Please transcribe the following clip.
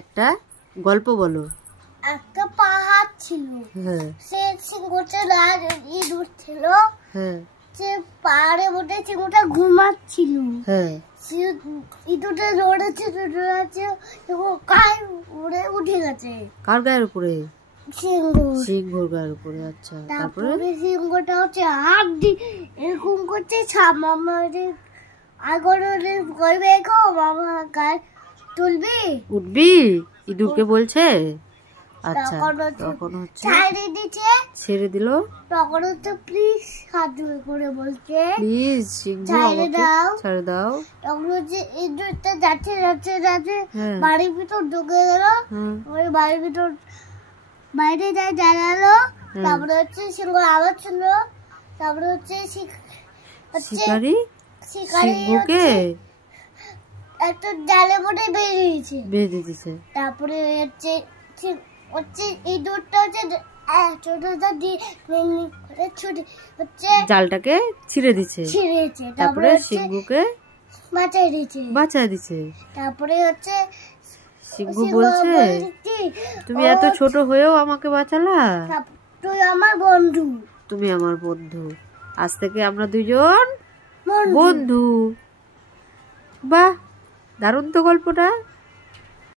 একটা গল্প বলো। একটা পাহাড় ছিল, হ্যাঁ সে সিংহটা ইঁদুর ছিল। হ্যাঁ সে পাহাড়ে উঠে সিংহটা ঘুমাচ্ছিল। হ্যাঁ ইঁদুরটা দৌড়াচ্ছে উড়ে উঠে গেছে। কার গায়ের উপরে? সিংহর গায়ের উপরে। আচ্ছা, তারপরে সিংহটা হচ্ছে হাত দিয়ে এরকম করছে, মামা করবে গো, মামা গায়ে তুলবি উঠবি, ইঁদুরকে বলছে। আচ্ছা, তখন হচ্ছে ছেড়ে দিল। তখন হচ্ছে প্লিজ হাত ধরে করে বলছে প্লিজ সিংহ ছেড়ে দাও। তখন হচ্ছে ইঁদুরটা যাচ্ছে বাড়ির ভিতর ঢুকে গেল। ওই বাড়ির ভিতর বাইরে যায় জানালো। তারপরে হচ্ছে সিংহ আবার ছিল। তারপরে হচ্ছে শিকারি সিংহকে একটা জালে মধ্যে বেঁধে দিয়েছে। তারপরে হচ্ছে ইঁদুরটা হচ্ছে জালটাকে ছিঁড়েছে। তারপরে সিংহকে বাঁচায় দিছে। তারপরে হচ্ছে সিংহ বলছে, তুমি এত ছোট হয়েও আমাকে বাঁচালা। তুই আমার বন্ধু। তুমি আমার বন্ধু, আজ থেকে আমরা দুজন বন্ধু। বাহ, দারুণ তো গল্পটা।